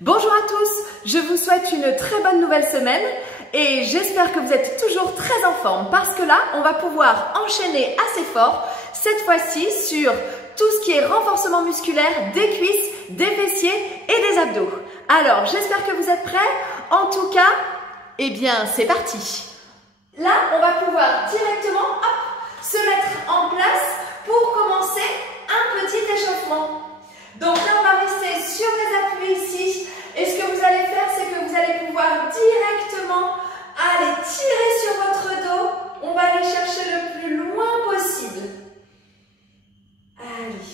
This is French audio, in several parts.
Bonjour à tous, je vous souhaite une très bonne nouvelle semaine et j'espère que vous êtes toujours très en forme parce que là, on va pouvoir enchaîner assez fort, cette fois-ci sur tout ce qui est renforcement musculaire des cuisses, des fessiers et des abdos. Alors, j'espère que vous êtes prêts. En tout cas, eh bien, c'est parti. Là, on va pouvoir directement se mettre en place pour commencer un petit échauffement. Donc là, on va rester sur les appuis ici. Et ce que vous allez faire, c'est que vous allez pouvoir directement aller tirer sur votre dos. On va aller chercher le plus loin possible. Allez.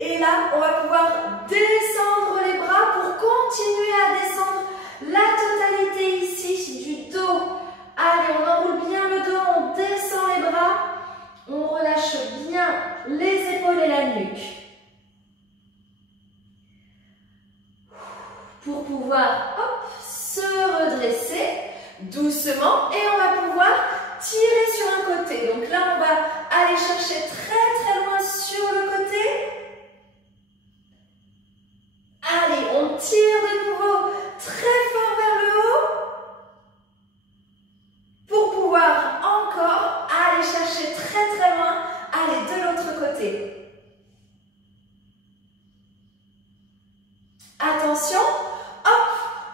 Et là, on va pouvoir descendre les bras pour continuer à descendre la totalité ici du dos. Allez, on enroule bien le dos, on descend les bras. On relâche bien les épaules et la nuque. Pour pouvoir se redresser doucement et on va pouvoir tirer sur un côté. Donc là, on va aller chercher très loin sur le côté. Allez, on tire de nouveau très fort vers le haut pour pouvoir encore aller chercher très loin, aller de l'autre côté. Attention,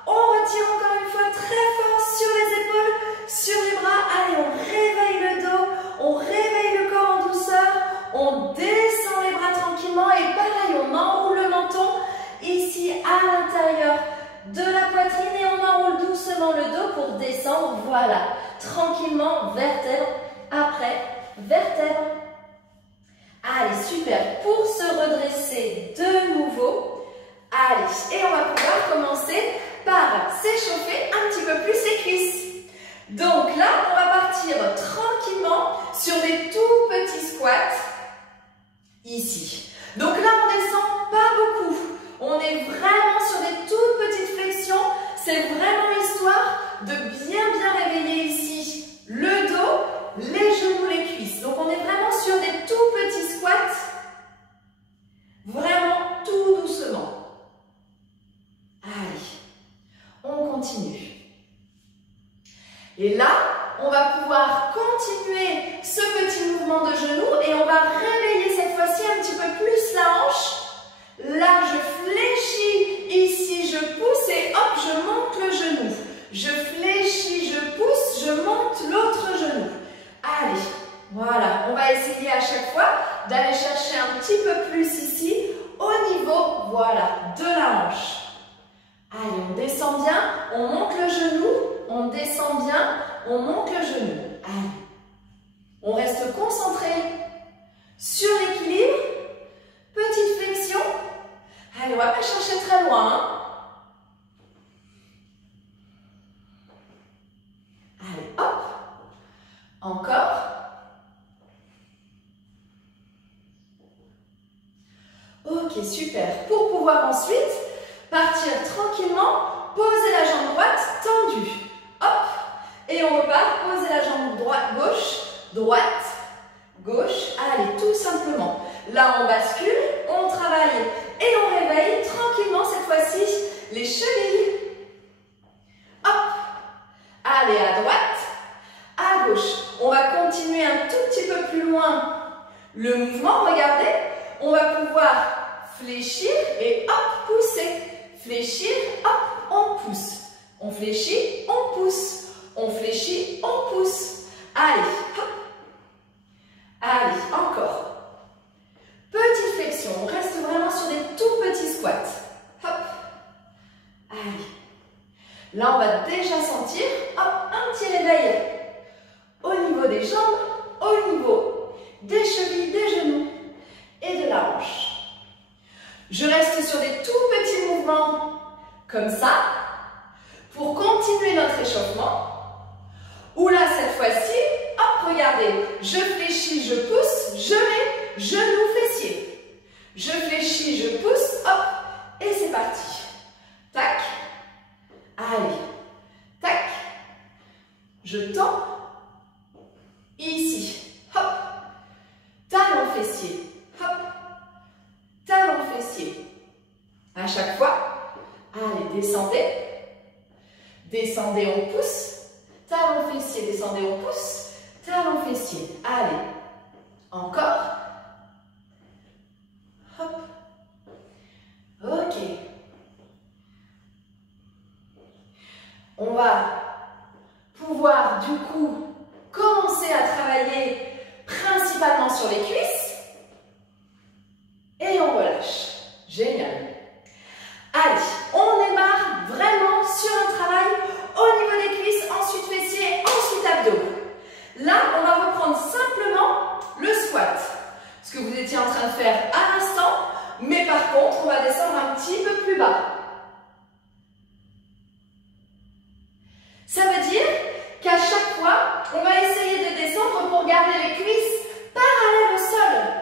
on retire encore une fois très fort sur les épaules, sur les bras. Allez, on réveille le dos, on réveille le corps en douceur, on descend les bras tranquillement et pareil, on enroule le menton ici à l'intérieur de la poitrine et on enroule doucement le dos pour descendre, voilà, tranquillement, vertèbre après vertèbre. Allez, super, pour se redresser de nouveau. Allez, et on va pouvoir commencer par s'échauffer un petit peu plus les cuisses. Donc là, on va partir tranquillement sur des tout petits squats, ici. Donc là, on descend pas beaucoup. On est vraiment sur des toutes petites flexions. C'est vraiment histoire de bien réveiller ici le dos, les genoux, les cuisses. Donc on est vraiment sur des tout petits squats, vraiment tout doucement. Allez, on continue. Et là, on va pouvoir continuer ce petit mouvement de genou et on va réveiller cette fois-ci un petit peu plus la hanche. Là, je fléchis, ici je pousse et hop, je monte le genou. Je fléchis, je pousse, je monte l'autre genou. Allez, voilà, on va essayer à chaque fois d'aller chercher un petit peu plus ici, au niveau, voilà, de la hanche. Allez, on descend bien, on monte le genou, on descend bien, on monte le genou. Allez, on reste concentré sur l'équilibre. Petite flexion. Allez, on ne va pas chercher très loin. Hein. Allez, hop. Encore. Ok, super. Pour pouvoir ensuite partir tranquillement, poser la jambe droite tendue. Hop. Et on repart, poser la jambe droite, gauche. Allez, tout simplement. Là, on bascule, on travaille et on réveille tranquillement cette fois-ci les chevilles. Hop. Allez, à droite, à gauche. On va continuer un tout petit peu plus loin le mouvement. Regardez, on va pouvoir fléchir et hop, pousser. Fléchir, hop, on pousse. On fléchit, on pousse. On fléchit, on pousse. Allez, hop. Allez, encore. Petite flexion, on reste vraiment sur des tout petits squats. Hop. Allez. Là, on va déjà sentir, hop, un petit réveil au niveau des jambes, au niveau des chevilles, des genoux et de la hanche. Je reste sur des tout petits mouvements comme ça pour continuer notre échauffement. Ou là, cette fois-ci, hop, regardez, je fléchis, je pousse, je mets genou fessier. Je fléchis, je pousse, hop, et c'est parti. Tac, allez, tac, je tends, ici, hop, talon fessier, hop, talon fessier. À chaque fois, Allez, descendez. Descendez, on pousse. Talon fessier, descendez, on pousse. Talon fessier. Allez. Encore. Hop. Ok. On va pouvoir du coup commencer à travailler principalement sur les cuisses. Et on relâche. Génial. Allez, on démarre vraiment sur un travail au niveau des cuisses, ensuite fessiers, ensuite abdos. Là, on va reprendre simplement le squat. Ce que vous étiez en train de faire à l'instant, mais par contre, on va descendre un petit peu plus bas. Ça veut dire qu'à chaque fois, on va essayer de descendre pour garder les cuisses parallèles au sol.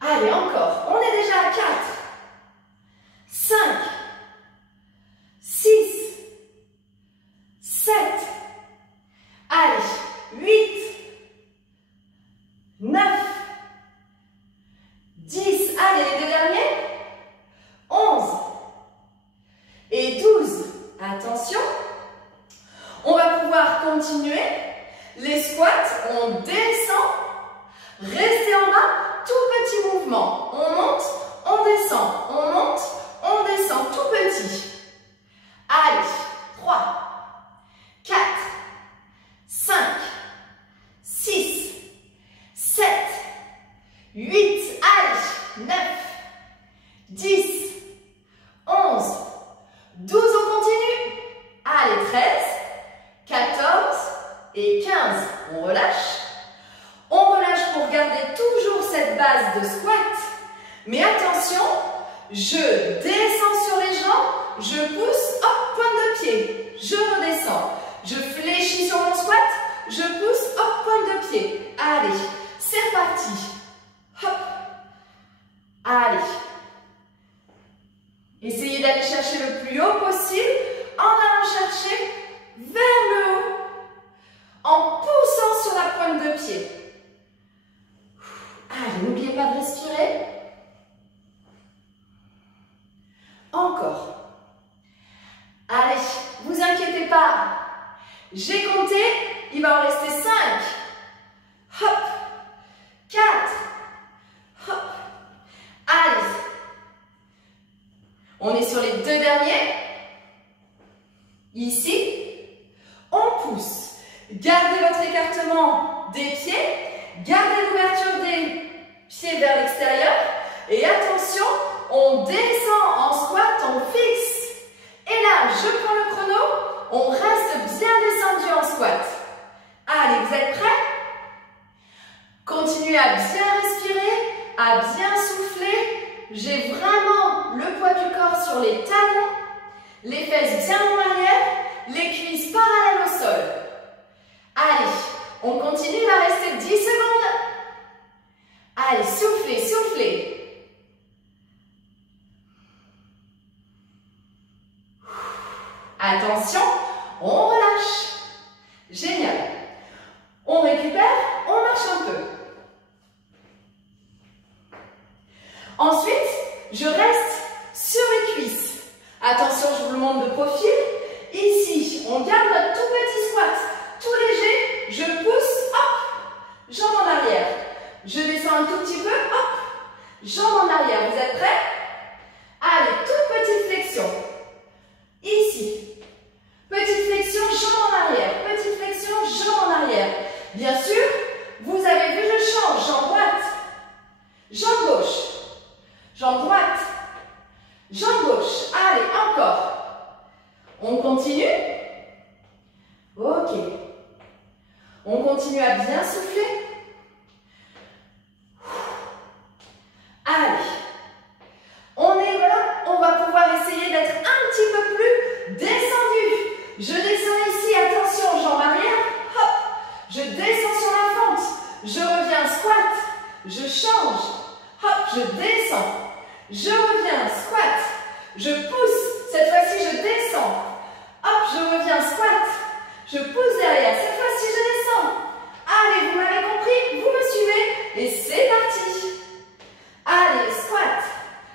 Allez, encore. On est déjà à 4, 5, 6, 7, allez, 8, 9, 10, allez, les deux derniers, 11 et 12. Attention, on va pouvoir continuer. Les squats, on descend, restez en bas, tout petit mouvement. On monte, on descend, on monte, on descend, tout petit. Allez, 3, 4, 5, 6, 7, 8, allez, 9, 10, 11, 12, on continue. Allez, 13, 14 et 15. On relâche. On relâche pour garder toujours cette base de squat. Mais attention, je descends sur les jambes, je pousse, hop, pointe de pied. Je redescends. Je fléchis sur mon squat, je pousse, hop, pointe de pied. Allez, c'est reparti. Hop. Allez. Essayez d'aller chercher le plus haut possible en allant chercher vers le haut, en poussant sur la pointe de pied. Allez, n'oubliez pas de respirer. Encore. Allez, vous inquiétez pas. J'ai compté, il va en rester 5. Hop. 4. Hop. Allez. On est sur les deux derniers. Ici, on pousse. Gardez votre écartement des pieds. Gardez l'ouverture des pieds vers l'extérieur. Et attention, on descend en squat, on fixe. Et là, je prends le chrono. On reste bien descendu en squat. Allez, vous êtes prêts? Continuez à bien respirer, à bien souffler. J'ai vraiment le poids du corps sur les talons, les fesses bien en arrière, les cuisses parallèles au sol. Allez, on continue, il va rester 10 secondes. Allez, soufflez, soufflez. Attention, on relâche. Génial. On récupère, on marche un peu. Ensuite, je reste sur les cuisses. Attention, je vous le montre de profil. Ici, on garde notre tout petit squat, tout léger. Je pousse, hop, jambes en arrière. Je descends un tout petit peu, hop, jambes en arrière. Vous êtes prêts? Allez, toute petite flexion. Ici, petite flexion, jambes en arrière. Petite flexion, jambes en arrière. Bien sûr, vous avez vu, je change. Jambe droite, jambe gauche. Jambe droite, jambe gauche. Allez, encore. On continue. Ok. On continue à bien souffler. Allez. On est là. On va pouvoir essayer d'être un petit peu plus descendu. Je descends ici. Attention, jambe arrière. Hop. Je descends sur la fente. Je reviens squat. Je change. Hop, je descends. Je reviens, squat. Je pousse. Cette fois-ci, je descends. Hop, je reviens, squat. Je pousse derrière. Cette fois-ci, je descends. Allez, vous m'avez compris? Vous me suivez? Et c'est parti. Allez, squat.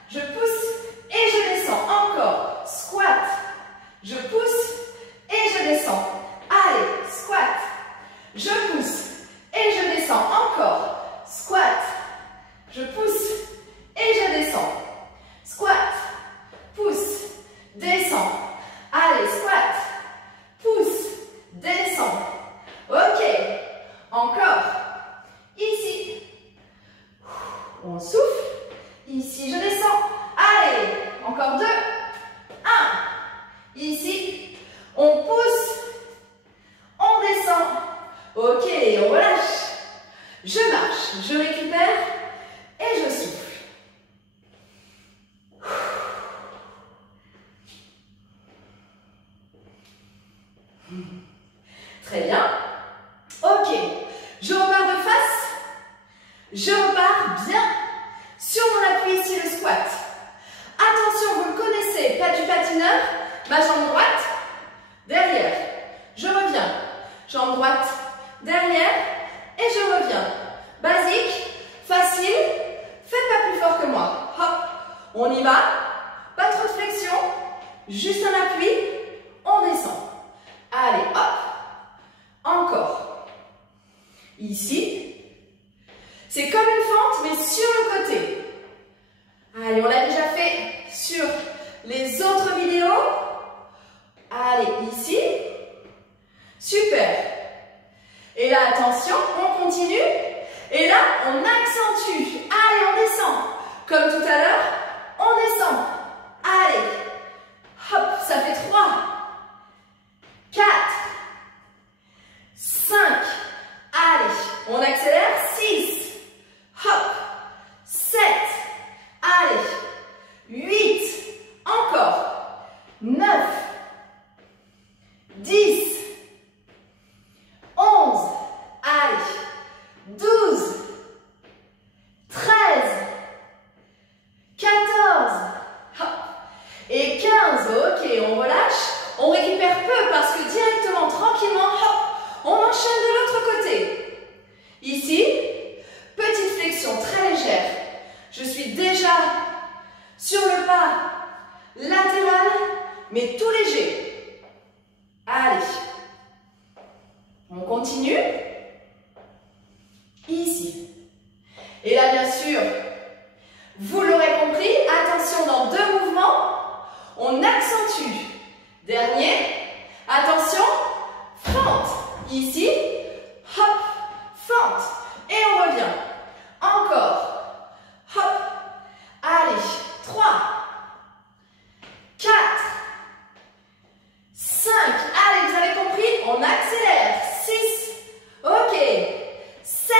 Je pousse. Encore. Squat. Je pousse et je descends. Squat. Pousse. Descends. Allez, squat. Pousse. Descends. Ok. Encore. Ici. On souffle. Ici, je descends. Allez. Encore 2. 1. Ici. On pousse. On descend. Ok, on relâche. Je marche. Je récupère. Et je souffle. Très bien. Ok. Je repars de face. Je repars bien. Sur mon appui ici, le squat. Attention, vous le connaissez, pas du patineur. Ma jambe droite, derrière. Je reviens. Jambe droite, derrière. Et je reviens. Basique, facile. Faites pas plus fort que moi. Hop. On y va. Pas trop de flexion. Juste un appui. On descend. Allez, hop. Encore. Ici. C'est comme une fente, mais sur le côté. Allez, on l'a déjà fait sur les autres vidéos. Allez, ici. Super. Et là, attention, on continue. Et là, on accentue. Allez, on descend. Comme tout à l'heure, on descend. Allez. Hop, ça fait 3. 4. 5. Allez, on accélère. 6. Hop. 7. Allez. 8. Encore. 9. 10. 11. Allez. 12. 13. 14. Hop. Et 15. Ok, on relâche. On récupère peu parce que directement, tranquillement, hop, on enchaîne de l'autre côté. Ici, petite flexion très légère. Je suis déjà sur le pas latéral, mais tout léger. Allez. On continue. Ici. Et là, bien sûr, vous l'aurez compris, attention dans 2 mouvements, on accentue. Dernier, attention, fente. Ici, hop, fente. Et on revient. Encore. Hop. Allez, 3, 4, 5. Allez, vous avez compris, on accélère. 6. Ok. 7.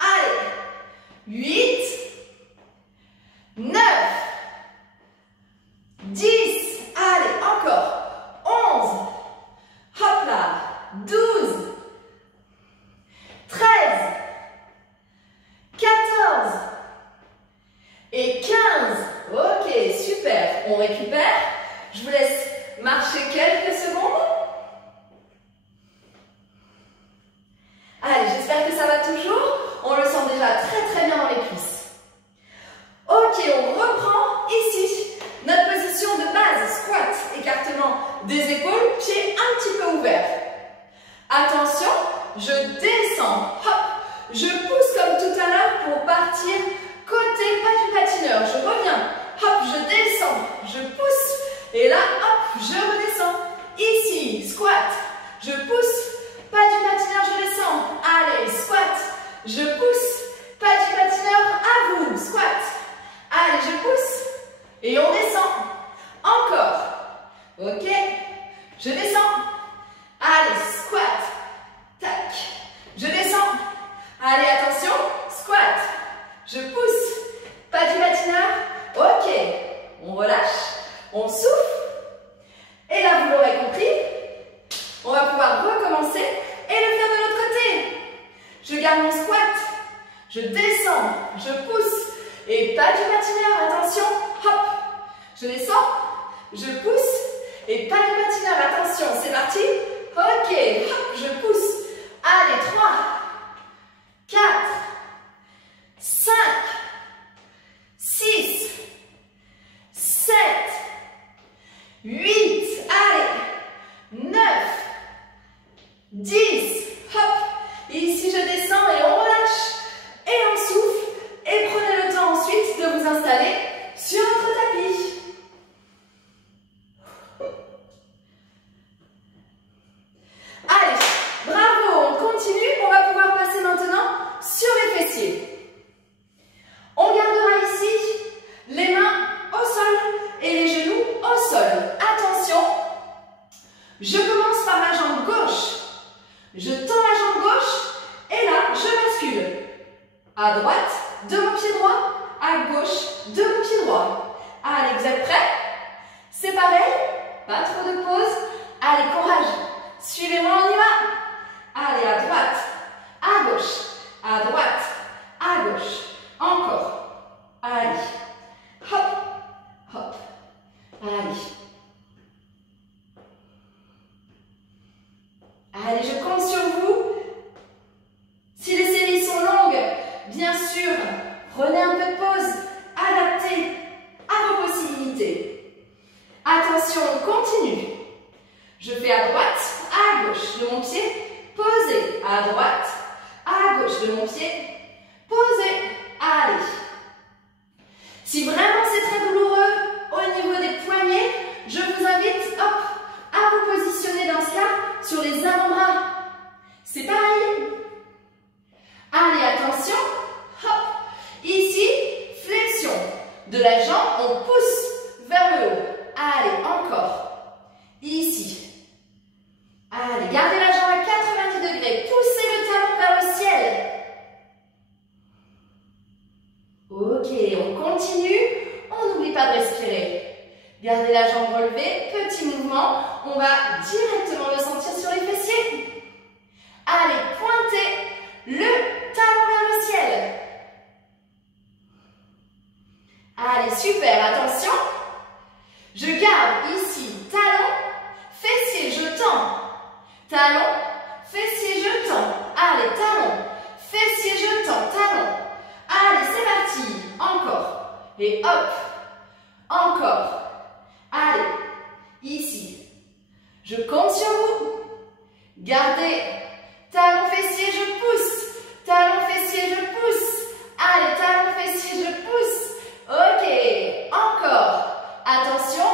Allez. 8. 9. 10. Allez, encore. 11. Hop là. 12. 13. 14. Et 15. Ok, super. On récupère. Je vous laisse marcher quelques secondes. Allez, j'espère que ça va toujours. On le sent déjà très bien dans les cuisses. Ok, on reprend ici notre position de base, squat, écartement des épaules, pieds un petit peu ouverts. Attention, je descends, hop, je pousse comme tout à l'heure pour partir côté pas du patineur. Je reviens, hop, je descends, je pousse, et là, hop, je redescends. Ici, squat, je pousse, pas du patineur, je descends. Allez, squat, je pousse, pas du patineur, à vous, squat. Allez, je pousse, et on descend. Encore. Ok, je descends. Allez, squat. Tac. Je descends. Allez, attention. Squat. Je pousse. Pas du patineur. Ok. On relâche. On souffle. Et là, vous l'aurez compris, on va pouvoir recommencer et le faire de l'autre côté. Je garde mon squat. Je descends. Je pousse. Et pas du patineur. Attention. Hop. Je descends. Je pousse. Et pas du patineur. Attention. C'est parti. Ok, hop, je pousse. Allez, 3, 4, 5, 6, 7, 8, allez, 9, 10, hop. Ici, je descends et on relâche. fessiers. On gardera ici les mains au sol et les genoux au sol. Attention, je commence par la jambe gauche. Je tends la jambe gauche et là, je bascule. À droite, de mon pied droit. À gauche, de mon pied droit. Allez, vous êtes prêts? C'est pareil, pas trop de pause. Allez, courage. Suivez-moi, on y va. Allez, à droite, à gauche, à droite, à gauche. Encore. Allez. Hop, hop. Allez. Allez, je compte sur vous. Si les séries sont longues, bien sûr, prenez un peu de pause, adaptez à vos possibilités. Attention, on continue. Je fais à droite, à gauche de mon pied, posez. À droite, à gauche de mon pied, posez. Allez. Si vraiment c'est très douloureux au niveau des poignets, je vous invite, hop, à vous positionner dans ce cas sur les avant-bras. C'est pareil. Allez, attention. Hop. Ici, flexion. De la jambe, on pousse vers le haut. Allez, encore. Ici. Allez, gardez la jambe à 90 degrés. Poussez le talon vers le ciel. Ok, on continue. On n'oublie pas de respirer. Gardez la jambe relevée. Petit mouvement. On va directement le sentir sur les fessiers. Allez, pointez le talon vers le ciel. Allez, super, attention. Je garde ici talon, fessier, je tends. Talon, fessier, je tends. Allez, talon, fessier, je tends. Talon. Allez, c'est parti. Encore. Et hop. Encore. Allez, ici. Je compte sur vous. Gardez. Talon, fessier, je pousse. Talon, fessier, je pousse. Allez, talon, fessier, je pousse. Ok, encore. Attention,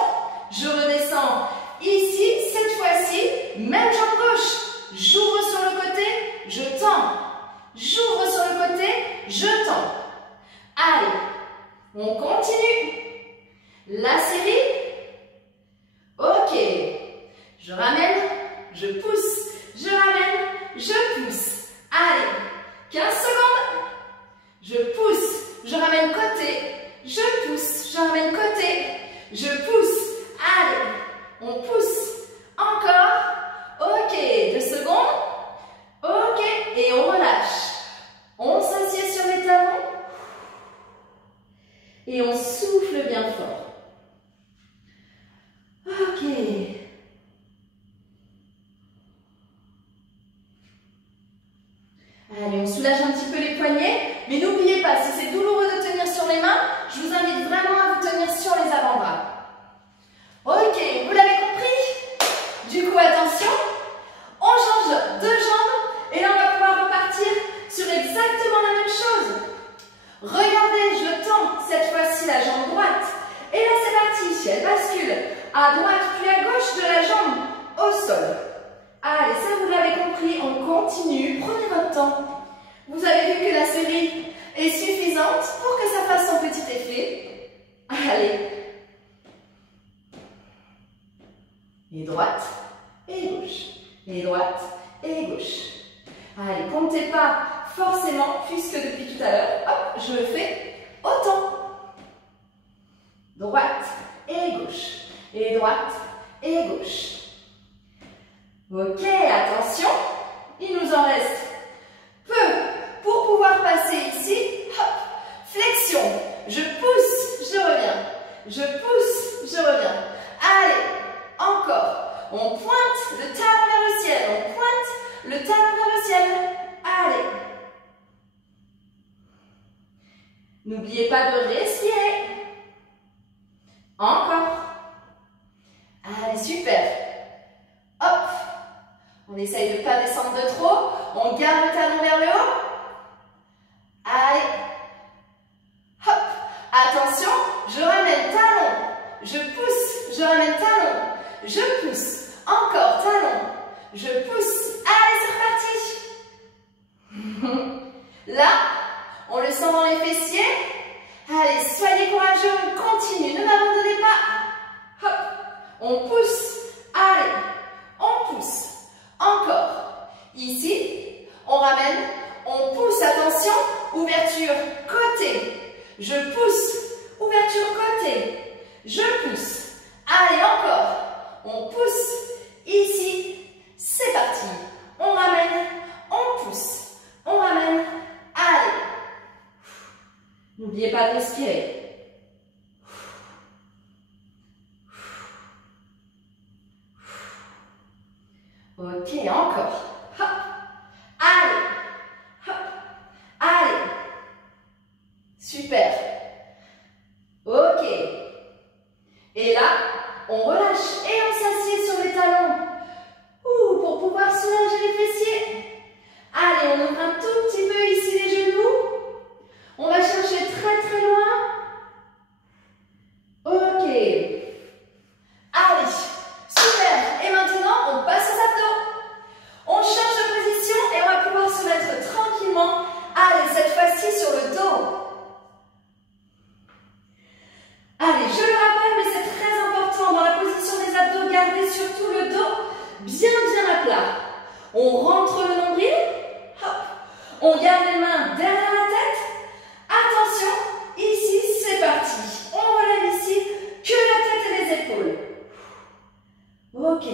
je redescends ici, cette fois-ci, même jambe gauche. J'ouvre sur le côté, je tends. J'ouvre sur le côté, je tends. Allez, on continue. La série. Ok, je ramène, je pousse, je ramène, je pousse. Allez, 15 secondes. Je pousse, je ramène côté, je pousse, je ramène côté, je pousse. Allez, on pousse. Encore. Ok, 2 secondes. Ok, et on relâche. On s'assied sur les talons. Et on souffle bien fort. Ok. Allez, on soulage un petit peu les poignets, mais n'oubliez pas, si c'est douloureux de tenir sur les mains, je vous invite vraiment à vous tenir sur les avant-bras. Ok, vous l'avez compris? Du coup, attention, on change de jambe, et là on va pouvoir repartir sur exactement la même chose. Regardez, je tends cette fois-ci la jambe droite, et là c'est parti, elle bascule à droite puis à gauche de la jambe au sol. Allez, ça vous l'avez compris, on continue, prenez votre temps. Vous avez vu que la série est suffisante pour que ça fasse son petit effet. Allez. Et droite, et gauche, et droite, et gauche. Allez, comptez pas forcément, puisque depuis tout à l'heure, hop, je le fais autant. Droite, et gauche, et droite, et gauche. Ok, attention, il nous en reste peu pour pouvoir passer ici. Hop, flexion, je pousse, je reviens. Je pousse, je reviens. Allez, encore. On pointe le talon vers le ciel. On pointe le talon vers le ciel. Allez. N'oubliez pas de respirer. Encore. Allez, super. Hop. On essaye de ne pas descendre de trop. On garde le talon vers le haut. Allez. Hop. Attention, je ramène talon. Je pousse, je ramène talon. Je pousse. Encore talon. Je pousse. Allez, c'est reparti. Là, On le sent dans les fessiers. Allez, soyez courageux, on continue, ne m'abandonnez pas. Hop, on pousse. Allez, on pousse. Encore. Ici, on ramène, on pousse. Attention, ouverture côté. Je pousse, ouverture côté. Je pousse. Allez, encore. On pousse. Ici, c'est parti. On ramène, on pousse. On ramène. Allez. N'oubliez pas de respirer. Ok, encore. Hop. Allez. Hop. Allez. Super. Ok. Et là, on relâche et on s'assied sur les talons. Ouh, pour pouvoir soulager les fessiers. Allez, on ouvre un tout petit peu ici les genoux. On va chercher très très loin. Ok. Allez, super. Et maintenant, on passe aux abdos. On change de position et on va pouvoir se mettre tranquillement. Allez, cette fois-ci sur le dos. Allez, je le rappelle, mais c'est très important dans la position des abdos, gardez surtout le dos bien à plat. On rentre le nombril, hop, on garde les mains derrière la tête. Attention, ici c'est parti. On relève ici que la tête et les épaules. Ok.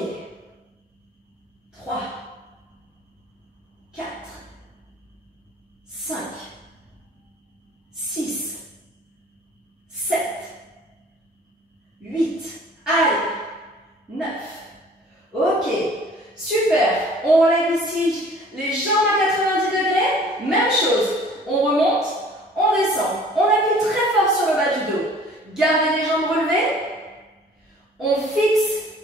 3, 4, 5, 6, 7, 8, allez, 9, ok, super, on relève ici les jambes à 90 degrés, même chose, on remonte, on descend, on appuie très fort sur le bas du dos, gardez les jambes relevées, on fixe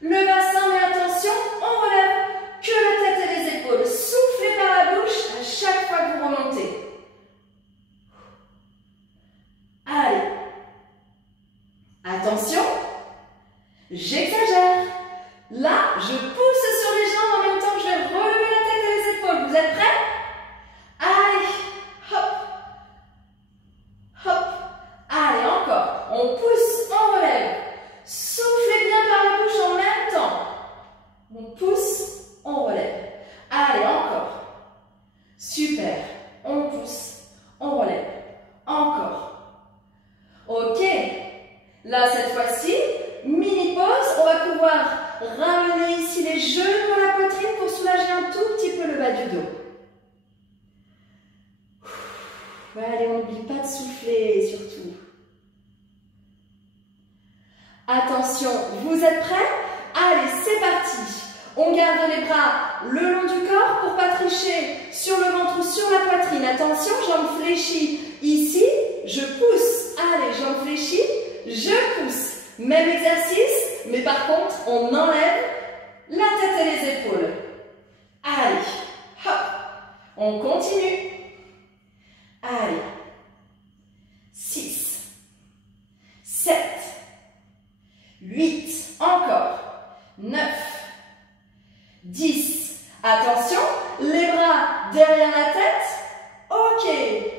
le bassin, mais attention, on relève que la tête et les épaules, soufflez par la bouche à chaque fois que vous remontez. Allez. Attention, j'exagère. Là, je pousse sur les jambes en même temps que je vais relever la tête et les épaules. Vous êtes prêts? Allez, hop, hop. Allez, encore. On pousse, on relève. Soufflez bien par la bouche en même temps. On pousse, on relève. Allez, encore. Super. On pousse, on relève. Encore. Ok. Là, cette fois-ci, mini pause, on va pouvoir ramener ici les genoux à la poitrine pour soulager un tout petit peu le bas du dos. Allez, on n'oublie pas de souffler surtout. Attention, vous êtes prêts? Allez, c'est parti. On garde les bras le long du corps pour pas tricher sur le ventre ou sur la poitrine. Attention, jambes fléchies. Ici, je pousse. Allez, jambes fléchies. Je pousse. Même exercice, mais par contre, on enlève la tête et les épaules. Allez, hop, on continue. Allez, 6, 7, 8, encore, 9, 10. Attention, les bras derrière la tête. Ok,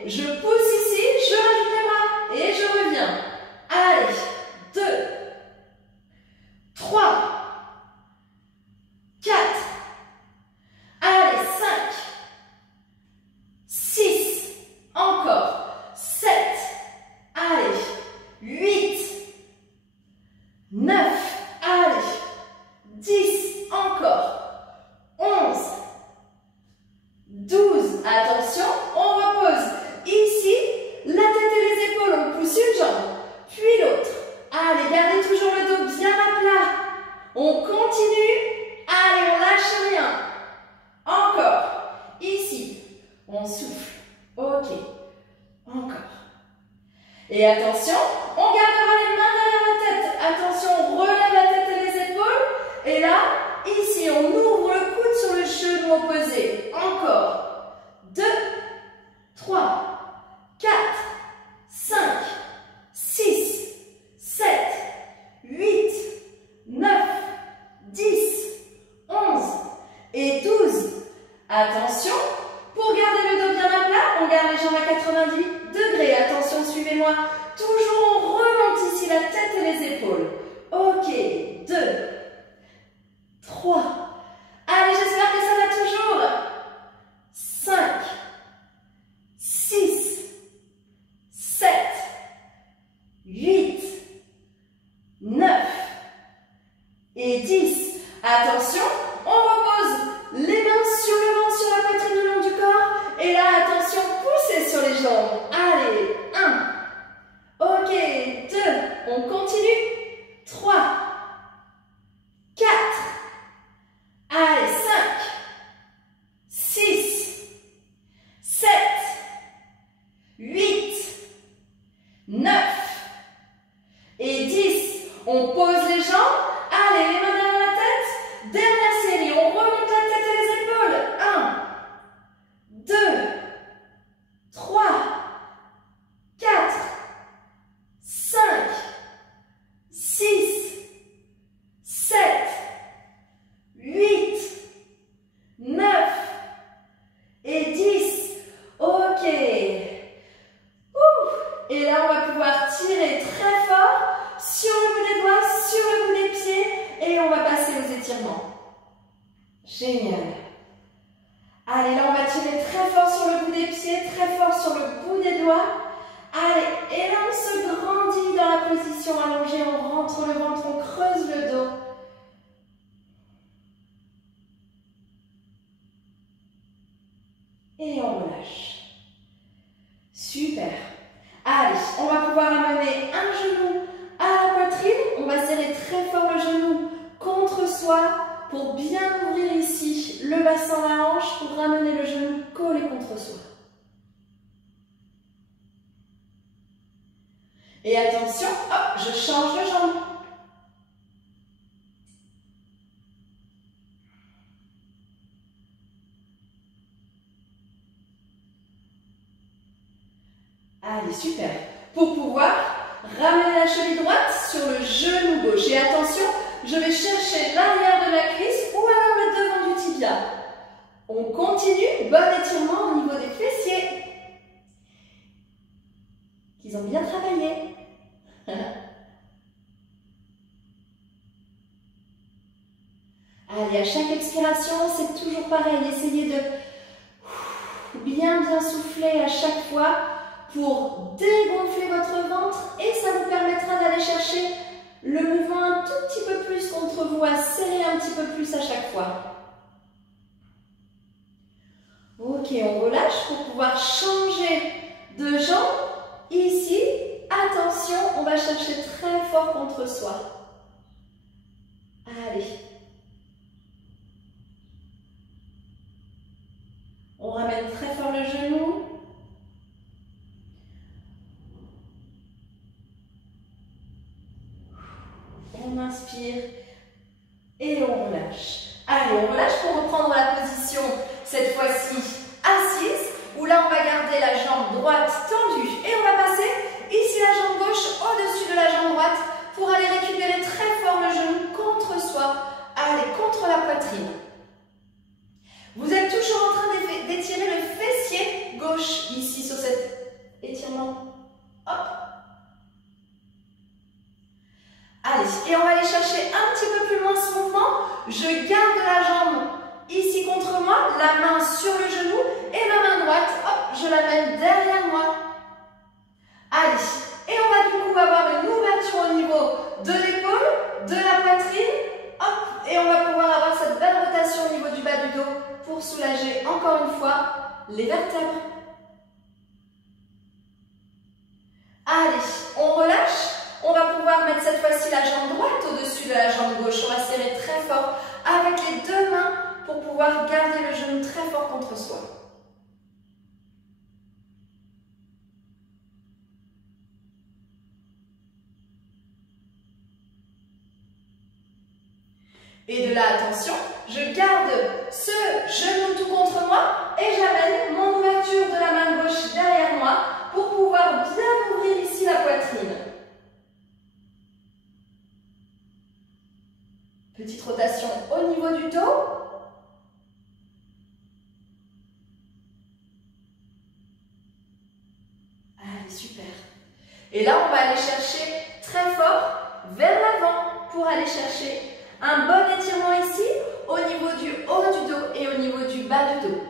je pousse ici, je rajoute les bras et je reviens. Allez, 2, 3, 4, allez, 5, 6, encore, 7, allez, 8, 9, allez, 10, encore, 11, 12, attention, on repose. Ici, la tête et les épaules, on pousse une jambe, puis l'autre. Allez, gardez toujours le dos bien à plat. On continue. Allez, on lâche rien. Encore. Ici, on souffle. Ok. Encore. Et attention, on gardera les mains derrière la tête. Attention, on relève la tête et les épaules. Et là, ici, on ouvre le coude sur le genou opposé. Encore. 2, 3, 4, 5, 6, 7, 8, 9, 10, 11 et 12. Attention, pour garder le dos bien à plat, on garde les jambes à 90 suivez-moi. Toujours, on remonte ici la tête et les épaules. Ok, 2, 3. Allez, j'espère que ça va toujours. 5, 6, 7, 8, 9 et 10. Attention, on repose les mains sur le ventre, sur la poitrine le long du corps. Et là, attention, poussez sur les jambes. Allez, 1. Ok, 2. On continue. 3, 4. Allez, 5, 6, 7, 8, 9 et 10. On pose les jambes. Allez, les mains derrière la tête. Dernière série, on remonte la tête et les épaules. 1, 2, 3, 4, 5, 6, 7, 8, 9 et 10. Ok. Et là, on va pouvoir tirer très fort sur le bout des doigts, sur le bout des pieds et on va passer aux étirements. Génial. Allez, là, on va tirer très fort sur le bout des pieds, très fort sur le bout des doigts. Allez, et là, on se grandit dans la position allongée, on rentre le ventre, on creuse le dos. Et on relâche. Super. Allez, on va pouvoir amener un genou à la poitrine. On va serrer très fort le genou contre soi pour bien ouvrir ici le bassin, la hanche, pour ramener le genou collé contre soi. Et attention, hop, je change de jambe. Allez, super. Pour pouvoir ramener la cheville droite sur le genou gauche. Et attention, je vais chercher l'arrière de la cuisse ou alors le devant du tibia. On continue, bon étirement au niveau des fessiers. Qu'ils ont bien travaillé. Allez, à chaque expiration, c'est toujours pareil. Essayez de bien souffler à chaque fois pour dégonfler votre ventre et ça vous permettra d'aller chercher le mouvement un tout petit peu plus contre vous, à serrer un petit peu plus à chaque fois. Ok, on relâche pour pouvoir changer de jambe. Ici, attention, on va chercher très fort contre soi. Allez. On ramène très fort le genou. On inspire et on relâche. Allez, on relâche pour reprendre la position, cette fois-ci assise, où là on va garder la jambe droite tendue et on va passer ici la jambe gauche au-dessus de la jambe droite pour aller récupérer très fort le genou contre soi. Allez, contre la poitrine. Vous êtes toujours en train d'étirer le fessier gauche ici sur cet étirement. Hop. Allez, et on va aller chercher un petit peu plus loin ce mouvement. Je garde la jambe ici contre moi, la main sur le genou et ma main droite, hop, je la mène derrière moi. Allez, et on va du coup avoir une ouverture au niveau de l'épaule, de la poitrine, hop, et on va pouvoir avoir cette belle rotation au niveau du bas du dos pour soulager encore une fois les vertèbres. Allez, on relâche. On va pouvoir mettre cette fois-ci la jambe droite au-dessus de la jambe gauche. On va serrer très fort avec les deux mains pour pouvoir garder le genou très fort contre soi. Et de là, attention, je garde ce genou tout contre moi et j'amène mon ouverture de la main gauche derrière moi pour pouvoir bien ouvrir ici la poitrine. Petite rotation au niveau du dos. Allez, super. Et là, on va aller chercher très fort vers l'avant pour aller chercher un bon étirement ici au niveau du haut du dos et au niveau du bas du dos.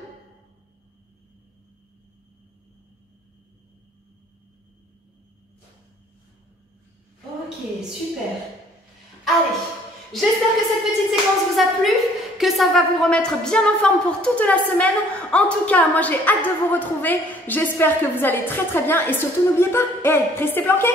Ok, super. Allez, j'espère que cette petite séquence vous a plu, que ça va vous remettre bien en forme pour toute la semaine. En tout cas, moi j'ai hâte de vous retrouver. J'espère que vous allez très très bien et surtout n'oubliez pas, restez planqués.